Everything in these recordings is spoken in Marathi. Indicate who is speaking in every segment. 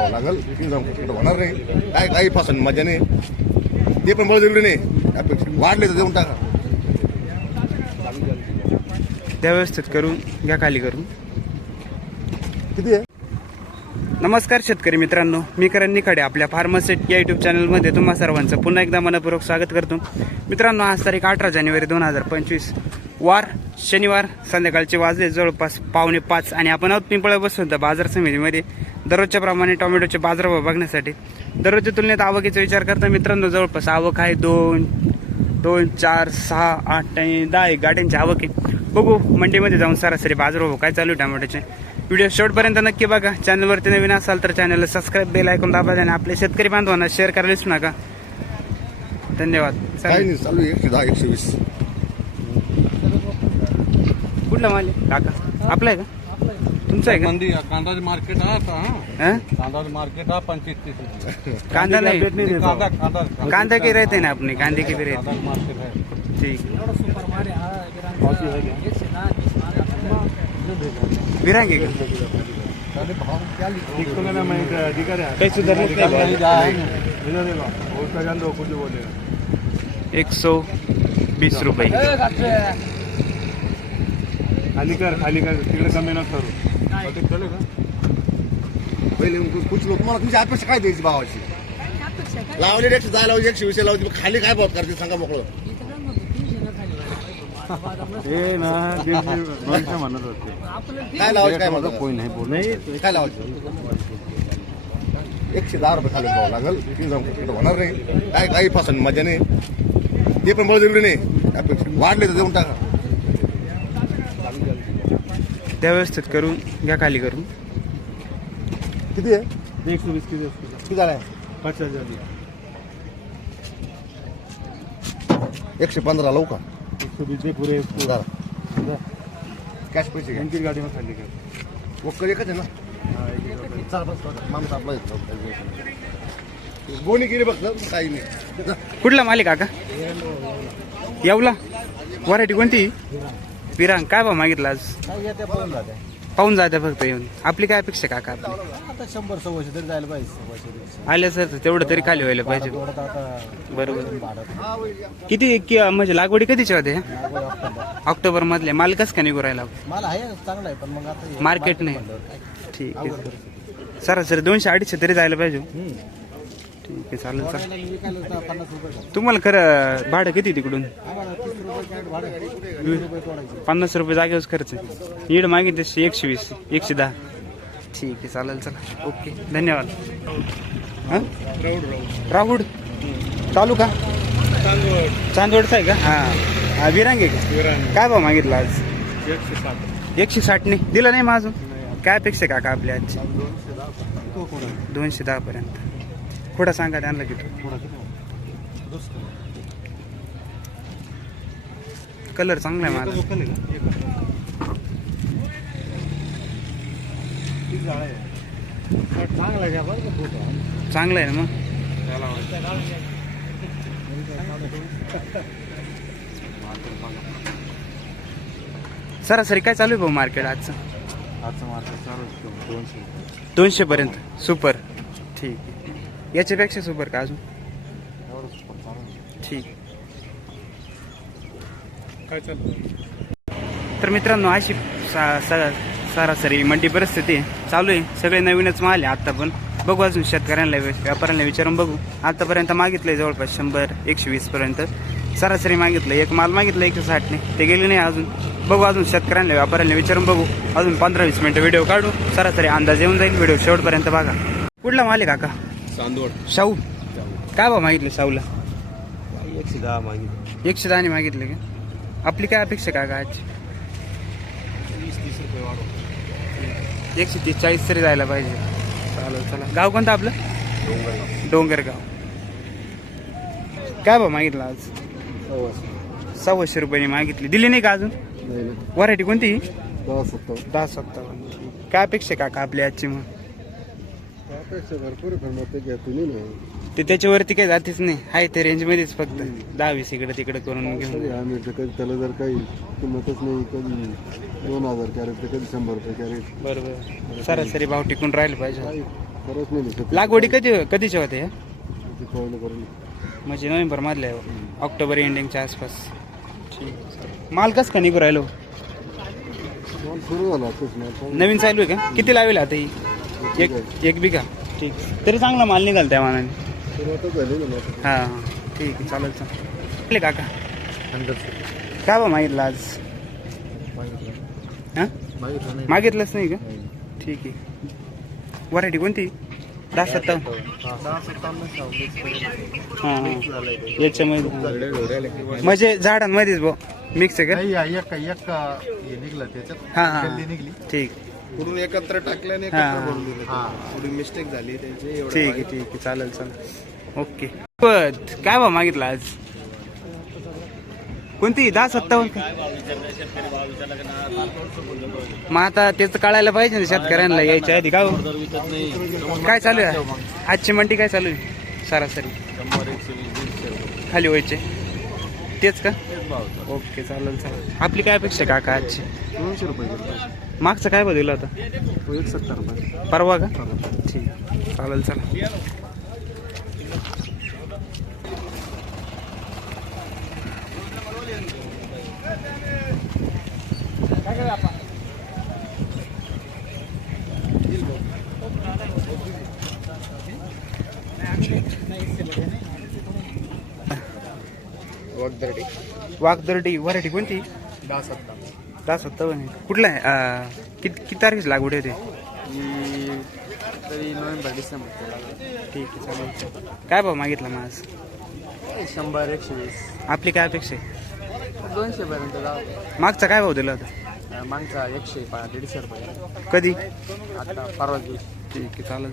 Speaker 1: भाव लागल कुठं होणार नाही. काय काही फसन मजा नाही. ते पण बळजबरी नाही. अपेक्षा वाढले तर देऊन टाका.
Speaker 2: त्या व्यवस्थित करून घ्या खाली करून.
Speaker 1: किती आहे?
Speaker 2: नमस्कार शेतकरी मित्रांनो मी करण निखाडे आपल्या फार्मसेट या युट्यूब चॅनलमध्ये तुम्हा सर्वांचं पुन्हा एकदा मनपूर्वक स्वागत करतो. मित्रांनो आज तारीख अठरा जानेवारी दोन हजार पंचवीस. वार शनिवार संध्याकाळचे वाजले जवळपास पावणे पाच. आणि आपण आहोत पिंपळा तर बाजार समितीमध्ये. दररोजच्या प्रमाणे टोमॅटोचे बाजारभाव बघण्यासाठी. दररोजच्या तुलनेत आवकीचा विचार करता मित्रांनो जवळपास आवक आहे दोन दोन चार सहा आठ आणि दहा एक गाड्यांची आवक आहे. बघू मंडीमध्ये जाऊन सरासरी बाजारभाव काय चालू आहे टोमॅटोचे. व्हिडिओ शेवटपर्यंत नक्की बघा. चॅनलवरती नवीन असाल तर चॅनलला सबस्क्राईब बेल ऐकून दाबा आणि आपल्या शेतकरी बांधवांना शेअर करायलाच नका. धन्यवाद. चालेल.
Speaker 1: चालू एकशे दहा एकशे वीस.
Speaker 2: कुठला माल आहे? काका. आपला आहे का? तुमचा आहे
Speaker 3: मंदी कांदा मार्केट हा आता हा.
Speaker 2: का
Speaker 3: कांदा मार्केट हा पंचवीस तीस
Speaker 2: कांदा नाही.
Speaker 3: कांदा कांदा.
Speaker 2: कांदा की रहते ना अपनी कांदे की भी रहते
Speaker 3: कांदा मार्केट है
Speaker 2: ठीक विरांगे का? काही सुधारलं नाही। बा. एक सौ बीस रुपये।
Speaker 4: खाली कर खाली कर. तिकडे कमी न करू.
Speaker 1: पहिले कुछ लोक मला तुमची अपेक्षा काय द्यायची भावाची? लावले एकशे दहा लावली एकशे वीस लावली मग खाली काय भाव करते सांगा मोकळं.
Speaker 4: हे ना दोनशे म्हणत होते.
Speaker 1: काय लावायचं काय म्हणतो?
Speaker 4: कोणी नाही बोल
Speaker 1: नाही काय लावायचं? एकशे दहा रुपये खाली भाव लागल कुठं होणार नाही. काय काही फसन मजा नाही. ते पण बळजबरी नाही. अपेक्षा वाढले तर देऊन टाका.
Speaker 2: त्या व्यवस्थित करून घ्या खाली करून.
Speaker 1: किती आहे?
Speaker 4: एकशे वीस किती असतो.
Speaker 1: किती झालाय
Speaker 4: पचास झाली.
Speaker 1: एकशे पंधरा लावू का?
Speaker 4: एकशे वीस दे पुरे
Speaker 1: कॅश पैसे घ्या.
Speaker 4: यांची गाडी मग खाली कर
Speaker 1: वक्कल एकच आहे ना? माणूस आपला येतो. गोणी केली बघ काही नाही.
Speaker 2: कुठला मालिक काका येवला. व्हरायटी कोणती? पिरांग काय भाव मागितला आज? पाहून जाते फक्त येऊन. आपली काय अपेक्षा काका आपली?
Speaker 4: आता शंभर सव्वाशे तरी जायला पाहिजे सव्वाशे
Speaker 2: आल्या सर तेवढं तरी खाली व्हायला पाहिजे.
Speaker 4: आता
Speaker 2: बरोबर. किती कि- म्हणजे लागवडी कधीच्या होत्या ऑक्टोबर. मधल्या माल कस का निघू राहिला?
Speaker 4: मला आहे चांगला आहे पण मग आता
Speaker 2: मार्केट नाही. ठीक आहे. सरासरी दोनशे अडीचशे तरी जायला पाहिजे. ठीक आहे चालेल चालेल. तुम्हाला खरं भाडं किती तिकडून?
Speaker 4: तीस
Speaker 2: पन्नास रुपये जागेवर खर्च. ईड मागितले तशी एकशे वीस एकशे दहा. ठीक आहे चालेल चला. ओके. धन्यवाद. हं? राहुड चालू का चांदवडचा आहे का? हां. हा विरांगे का? काय भाव मागितला आज?
Speaker 4: एकशे साठ.
Speaker 2: एकशे साठने दिलं नाही माझं काय अपेक्षा काका आपल्या आजची? दोनशे दहा. कुठं सांगा त्यांना किती कलर चांगला आहे माझा.
Speaker 4: चांगला का
Speaker 2: आहे ना मग? सरासरी काय चालू आहे भाऊ मार्केट आजचं?
Speaker 4: आजचं मार्केट दोनशे.
Speaker 2: पर्यंत. सुपर ठीक आहे. याच्यापेक्षा सुपर का अजून? ठीक.
Speaker 4: काय
Speaker 2: तर मित्रांनो अशी सा- सा- सरासरी मंडी परिस्थिती. चालू आहे. सगळे नवीनच माल आहे आत्ता पण. बघू अजून शेतकऱ्यांना व्यापाऱ्यांना विचारून बघू. आतापर्यंत मागितलंय जवळपास शंभर एकशे वीस पर्यंत. सरासरी मागितलं. एक माल मागितलं एकशे साठने ते गेले नाही अजून. बघू अजून शेतकऱ्यांना व्यापाऱ्यांना विचारून बघू. अजून पंधरा वीस मिनिटं व्हिडिओ काढू. सरासरी अंदाज येऊन जाईल. व्हिडिओ शेवटपर्यंत बघा. कुठला माल आहे काका?
Speaker 3: चांदोड
Speaker 2: शाहू? काय भाव मागितले शाहूला?
Speaker 3: एकशे दहा मागितले.
Speaker 2: एकशे दहाने मागितले का? आपली काय अपेक्षा काका आजची
Speaker 3: वीस तीस रुपये वाढव
Speaker 2: एकशे तीस चाळीस तरी जायला पाहिजे. चालेल चला. गाव कोणतं आपलं? डोंगरगाव. काय भाव मागितला आज? सव्वाशे. रुपयाने मागितली. दिली नाही का अजून? व्हरायटी कोणती?
Speaker 4: दहा सत्तर
Speaker 2: दहा सत्तावन्न. काय अपेक्षा काका आपली आजची मग?
Speaker 4: त्यापेक्षा भरपूर ते घेतो नाही
Speaker 2: ते त्याच्यावरती काही जातीच नाही. आहे ते रेंजमध्येच फक्त. दहा वीस इकडे तिकडे करून घेऊन.
Speaker 4: आम्ही तर कधी त्याला जर काही किंमतच नाही कधी दोन हजार कॅरेट तर कधी शंभर रुपये कॅरेट.
Speaker 2: बरोबर. सरासरी भाव टिकून राहिले पाहिजे.
Speaker 4: करत नाही दिसत.
Speaker 2: लागवडी कधी कधीच्या होते
Speaker 4: ते कळलं करून
Speaker 2: म्हणजे नोव्हेंबर मधल्या ऑक्टोबर एंडिंगच्या आसपास. ठीक माल कसं का निघू राहिलो?
Speaker 4: सुरू झाला नाही
Speaker 2: नवीन चालू आहे का? किती लावेल आता ही? एक एक बिघा. ठीक. तरी चांगला माल निघाल त्या मानाने.
Speaker 4: सुरुवातच झाली ना आता.
Speaker 2: हा हा. ठीक आहे चालेल चालेल. काका? काय बा मागितलं आज? हा. मागितलंच नाही का? ठीक आहे. व्हरायटी कोणती? दहा सत्तावन्न. हां. हां याच्यामध्ये. म्हणजे झाडांमध्येच भाऊ मिक्स आहे का?
Speaker 4: एक एक हे निघलं त्याच्यात.
Speaker 2: हां हां.
Speaker 4: निघली.
Speaker 2: ठीक.
Speaker 4: कुठून एकत्र
Speaker 2: हा.
Speaker 4: भरून दिलं. थोडी मिस्टेक झाली त्यांची एवढं
Speaker 2: ठीक आहे ठीक आहे. चालेल चालेल. ओके. पत काय भाव मागितला आज? कोणती? दहा सत्तावन्न? का? मग आता तेच कळायला पाहिजे ना शेतकऱ्यांना यायच्या आधी. का हो? काय चालू आहे? आजची मंडी काय चालू आहे? सरासरी. खाली व्हायचे. तेच का? ओके चालेल चालेल. आपली काय अपेक्षा आहे काका आजची?
Speaker 4: दोनशे रुपये.
Speaker 2: मागचं काय बघ दिलं होता
Speaker 4: तो एक सत्तर रुपये.
Speaker 2: परवा का? ठीक. चालेल चला. वाघदर्डी व्हरायटी कोणती?
Speaker 4: दहा सत्तावन्न
Speaker 2: दहा सत्तावन्न कुठला आहे? किती किती तारखेची लागवड होते
Speaker 4: तरी नोव्हेंबर डिसेंबर
Speaker 2: ठीक आहे चालेल. काय भाव मागितला मग आज?
Speaker 4: शंभर एकशे वीस.
Speaker 2: आपली काय अपेक्षा आहे?
Speaker 4: दोनशे पर्यंत जाऊ
Speaker 2: मागचा काय भाव दिला होता?
Speaker 4: मागचा एकशे पा दीडशे रुपये.
Speaker 2: कधी?
Speaker 4: आता परवा दिवशी.
Speaker 2: ठीक आहे चालेल.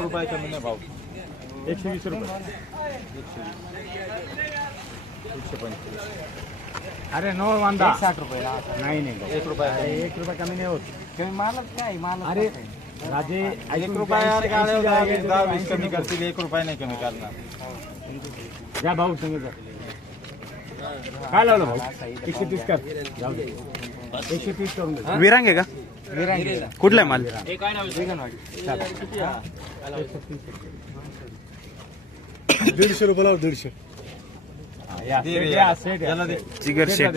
Speaker 3: रुपया कमी नाही भाव एकशे वीस रुपये एकशे पंचवीस अरे नो वांदा साठ रुपये नाही नाही. एक रुपया एक रुपया कमी नाही होत. कमी मालच काय माल अरे राजे एक रुपया एक रुपया नाही कमी करणार. या भाऊ सांगितलं काय लावलं भाऊ? एकशे तीस कर जाऊ दे एकशे तीस करून दे
Speaker 2: विरांग आहे का? कुठला आहे माल?
Speaker 4: दीडशे रुपये लाव दीडशे.
Speaker 2: जिगर शेट.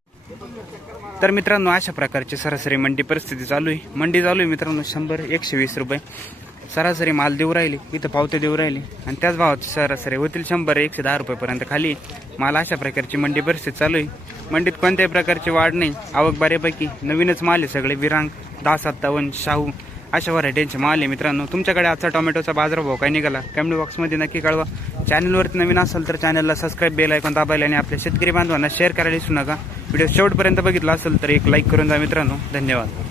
Speaker 2: तर मित्रांनो अशा प्रकारची सरासरी मंडी परिस्थिती चालू आहे मंडी चालू आहे मित्रांनो शंभर एकशे वीस रुपये. सरासरी माल देऊ राहिले इथं पावते देऊ राहिले. आणि त्याच भावात सरासरी होतील शंभर एकशे दहा रुपयेपर्यंत खाली. माल अशा प्रकारची मंडी परिस्थिती चालू आहे मंडीत कोणत्याही प्रकारची वाढ नाही. आवक बऱ्यापैकी नवीनच माल आहे सगळे. विरांग दहा सत्तावन्न शाहू. अशा व्हरायटींचे माल आहे मित्रांनो. तुमच्याकडे आजचा टोमॅटोचा बाजारभाव काय निघाला? कमेंट बॉक्समध्ये नक्की कळवा. चॅनलवरती नवीन असेल तर चॅनलला सबस्क्राईब बेल ऐकून दाबायला आणि आपल्या शेतकरी बांधवांना शेअर करायला विसरू नका. व्हिडिओ शेवटपर्यंत बघितला असेल तर एक लाईक करून जा मित्रांनो. धन्यवाद.